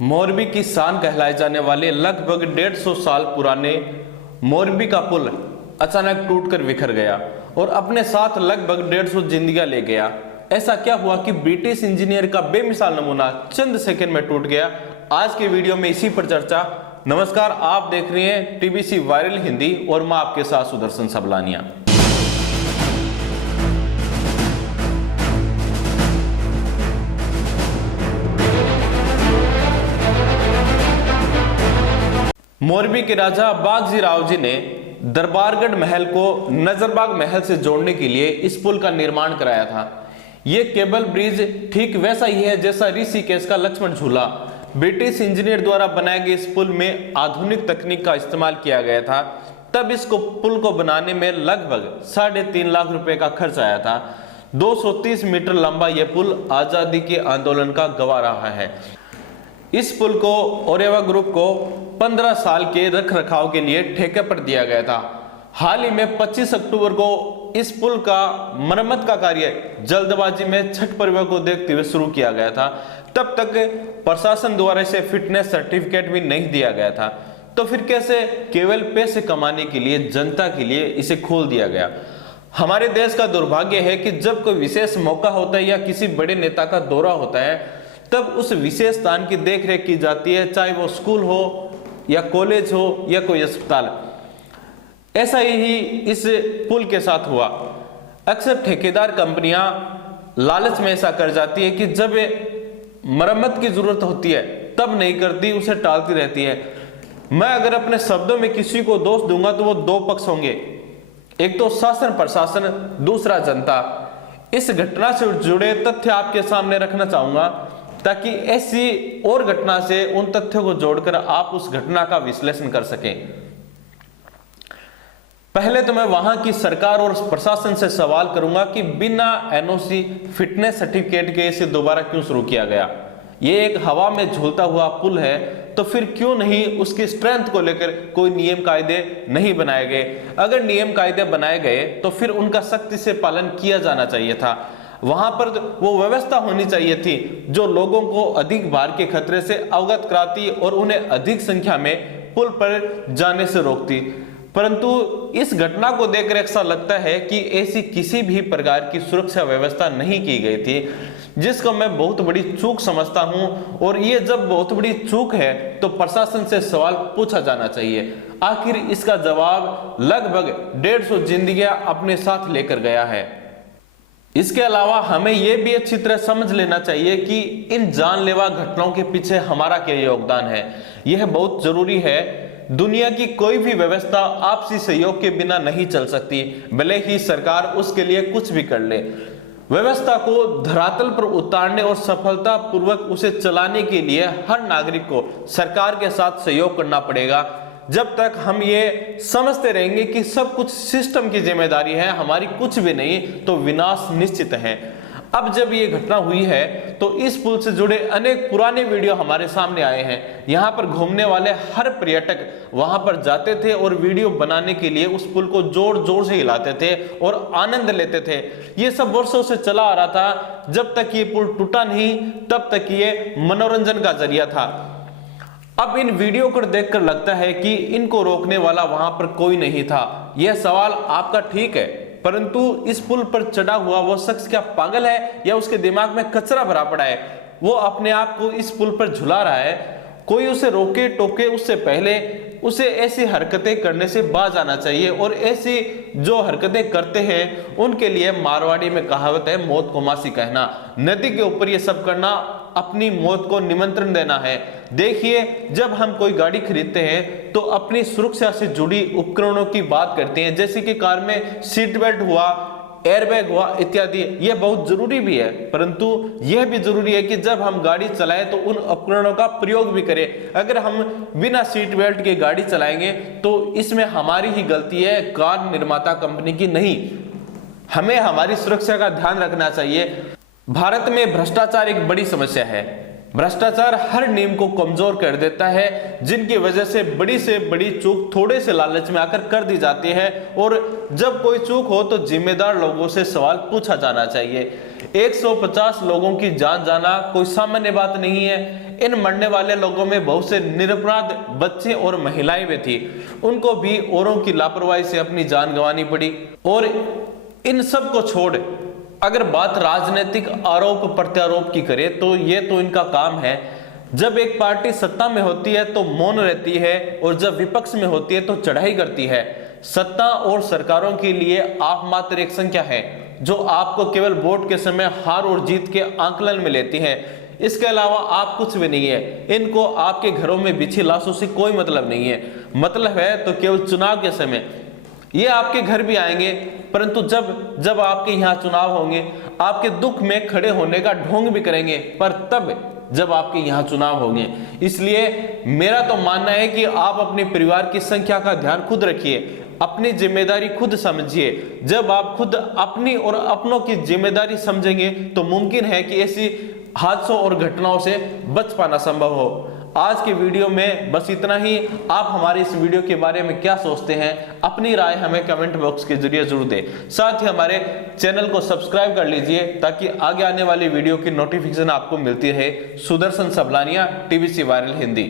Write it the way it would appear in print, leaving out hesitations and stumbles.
मोरबी की शान कहलाए जाने वाले लगभग 150 साल पुराने मोरबी का पुल अचानक टूटकर बिखर गया और अपने साथ लगभग 150 जिंदगियां ले गया। ऐसा क्या हुआ कि ब्रिटिश इंजीनियर का बेमिसाल नमूना चंद सेकंड में टूट गया? आज के वीडियो में इसी पर चर्चा। नमस्कार, आप देख रहे हैं टीबीसी वायरल हिंदी और मैं आपके साथ सुदर्शन सबलानिया। मोरबी के राजा बागजी राव जी ने दरबारगढ़ महल को नजरबाग महल से जोड़ने के लिए इस पुल का निर्माण कराया था। यह केबल ब्रिज ठीक वैसा ही है जैसा ऋषिकेश का लक्ष्मण झूला। ब्रिटिश इंजीनियर द्वारा बनाए गए इस पुल में आधुनिक तकनीक का इस्तेमाल किया गया था। तब इसको पुल को बनाने में लगभग 3.5 लाख रुपए का खर्च आया था। 230 मीटर लंबा यह पुल आजादी के आंदोलन का गवाह रहा है। इस पुल को ओरेवा ग्रुप को 15 साल के रख रखाव के लिए ठेके पर दिया गया था। हाल ही में 25 अक्टूबर को इस पुल का मरम्मत का कार्य जल्दबाजी में छठ पर्व को देखते हुए शुरू किया गया था। तब तक प्रशासन द्वारा इसे फिटनेस सर्टिफिकेट भी नहीं दिया गया था। तो फिर कैसे केवल पैसे कमाने के लिए, जनता के लिए इसे खोल दिया गया? हमारे देश का दुर्भाग्य है कि जब कोई विशेष मौका होता है या किसी बड़े नेता का दौरा होता है तब उस विशेष स्थान की देखरेख की जाती है, चाहे वो स्कूल हो या कॉलेज हो या कोई अस्पताल। ऐसा ही इस पुल के साथ हुआ। अक्सर ठेकेदार कंपनियां लालच में ऐसा कर जाती है कि जब मरम्मत की जरूरत होती है तब नहीं करती, उसे टालती रहती है। मैं अगर अपने शब्दों में किसी को दोष दूंगा तो वो दो पक्ष होंगे, एक तो शासन प्रशासन, दूसरा जनता। इस घटना से जुड़े तथ्य आपके सामने रखना चाहूंगा ताकि ऐसी और घटना से उन तथ्यों को जोड़कर आप उस घटना का विश्लेषण कर सकें। पहले तो मैं वहां की सरकार और प्रशासन से सवाल करूंगा कि बिना एनओसी फिटनेस सर्टिफिकेट के इसे दोबारा क्यों शुरू किया गया? ये एक हवा में झूलता हुआ पुल है, तो फिर क्यों नहीं उसकी स्ट्रेंथ को लेकर कोई नियम कायदे नहीं बनाए गए? अगर नियम कायदे बनाए गए तो फिर उनका सख्ती से पालन किया जाना चाहिए था। वहां पर वो व्यवस्था होनी चाहिए थी जो लोगों को अधिक भार के खतरे से अवगत कराती और उन्हें अधिक संख्या में पुल पर जाने से रोकती। परंतु इस घटना को देखकर ऐसा लगता है कि ऐसी किसी भी प्रकार की सुरक्षा व्यवस्था नहीं की गई थी, जिसको मैं बहुत बड़ी चूक समझता हूं। और ये जब बहुत बड़ी चूक है तो प्रशासन से सवाल पूछा जाना चाहिए। आखिर इसका जवाब लगभग 150 जिंदगियां अपने साथ लेकर गया है। इसके अलावा हमें यह भी अच्छी तरह समझ लेना चाहिए कि इन जानलेवा घटनाओं के पीछे हमारा क्या योगदान है। यह बहुत जरूरी है। दुनिया की कोई भी व्यवस्था आपसी सहयोग के बिना नहीं चल सकती, भले ही सरकार उसके लिए कुछ भी कर ले। व्यवस्था को धरातल पर उतारने और सफलतापूर्वक उसे चलाने के लिए हर नागरिक को सरकार के साथ सहयोग करना पड़ेगा। जब तक हम ये समझते रहेंगे कि सब कुछ सिस्टम की जिम्मेदारी है, हमारी कुछ भी नहीं, तो विनाश निश्चित है। अब जब ये घटना हुई है तो इस पुल से जुड़े अनेक पुराने वीडियो हमारे सामने आए हैं। यहाँ पर घूमने वाले हर पर्यटक वहां पर जाते थे और वीडियो बनाने के लिए उस पुल को जोर जोर से हिलाते थे और आनंद लेते थे। ये सब वर्षों से चला आ रहा था। जब तक ये पुल टूटा नहीं तब तक ये मनोरंजन का जरिया था। अब इन वीडियो को देखकर लगता है कि इनको रोकने वाला वहां पर कोई नहीं था। यह सवाल आपका ठीक है, परंतु इस पुल पर चढ़ा हुआ वो शख्स क्या पागल है या उसके दिमाग में कचरा भरा पड़ा है? वो अपने आप को इस पुल पर झुला रहा है। कोई उसे रोके टोके उससे पहले उसे ऐसी हरकतें करने से बाज आना चाहिए। और ऐसी जो हरकतें करते हैं उनके लिए मारवाड़ी में कहावत है, मौत को मासी कहना। नदी के ऊपर ये सब करना अपनी मौत को निमंत्रण देना है। देखिए, जब हम कोई गाड़ी खरीदते हैं तो अपनी सुरक्षा से जुड़ी उपकरणों की बात करते हैं, जैसे कि कार में सीट बेल्ट हुआ, एयरबैग हुआ इत्यादि। यह बहुत जरूरी भी है, परंतु यह भी जरूरी है कि जब हम गाड़ी चलाएं तो उन उपकरणों का प्रयोग भी करें। अगर हम बिना सीट बेल्ट के गाड़ी चलाएंगे तो इसमें हमारी ही गलती है, कार निर्माता कंपनी की नहीं। हमें हमारी सुरक्षा का ध्यान रखना चाहिए। भारत में भ्रष्टाचार एक बड़ी समस्या है। भ्रष्टाचार हर नियम को कमजोर कर देता है, जिनकी वजह से बड़ी चूक थोड़े से लालच में आकर कर दी जाती है। और जब कोई चूक हो तो जिम्मेदार लोगों से सवाल पूछा जाना चाहिए। 150 लोगों की जान जाना कोई सामान्य बात नहीं है। इन मरने वाले लोगों में बहुत से निरपराध बच्चे और महिलाएं भी थी, उनको भी औरों की लापरवाही से अपनी जान गंवानी पड़ी। और इन सब को छोड़ अगर बात राजनीतिक आरोप प्रत्यारोप की करें तो ये तो इनका काम है। जब एक पार्टी सत्ता में होती है तो मौन रहती है और जब विपक्ष में होती है तो चढ़ाई करती है। सत्ता और सरकारों के लिए आप मात्र एक संख्या है जो आपको केवल वोट के समय हार और जीत के आंकलन में लेती है। इसके अलावा आप कुछ भी नहीं है। इनको आपके घरों में बिछी लाशों से कोई मतलब नहीं है। मतलब है तो केवल चुनाव के समय ये आपके घर भी आएंगे, परंतु जब जब आपके यहाँ चुनाव होंगे आपके दुख में खड़े होने का ढोंग भी करेंगे, पर तब जब आपके यहाँ चुनाव होंगे। इसलिए मेरा तो मानना है कि आप अपने परिवार की संख्या का ध्यान खुद रखिए, अपनी जिम्मेदारी खुद समझिए। जब आप खुद अपनी और अपनों की जिम्मेदारी समझेंगे तो मुमकिन है कि ऐसी हादसों और घटनाओं से बच पाना संभव हो। आज के वीडियो में बस इतना ही। आप हमारे इस वीडियो के बारे में क्या सोचते हैं, अपनी राय हमें कमेंट बॉक्स के जरिए जरूर दें। साथ ही हमारे चैनल को सब्सक्राइब कर लीजिए ताकि आगे आने वाली वीडियो की नोटिफिकेशन आपको मिलती रहे। Sudarshan Sablania, TVC viral Hindi.